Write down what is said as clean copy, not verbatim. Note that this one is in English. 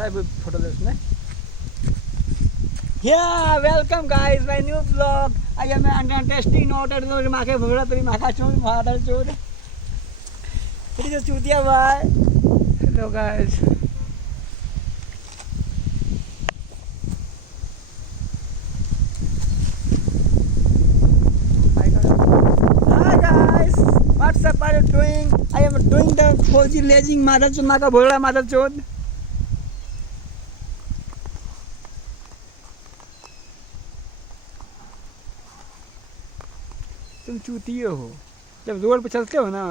भाई फोटो ले उसने Yeah, welcome guys, my new vlog. I am under testing note at the Maka Vura, Maka Chun, Mother Chun. It is a Chutia boy. Hello guys. Hi guys, what's up are you doing? I am doing the Foji Laging Mother Chun, Maka Vura, Mother Chun. तुम चूतिए हो जब road पे चलते हो ना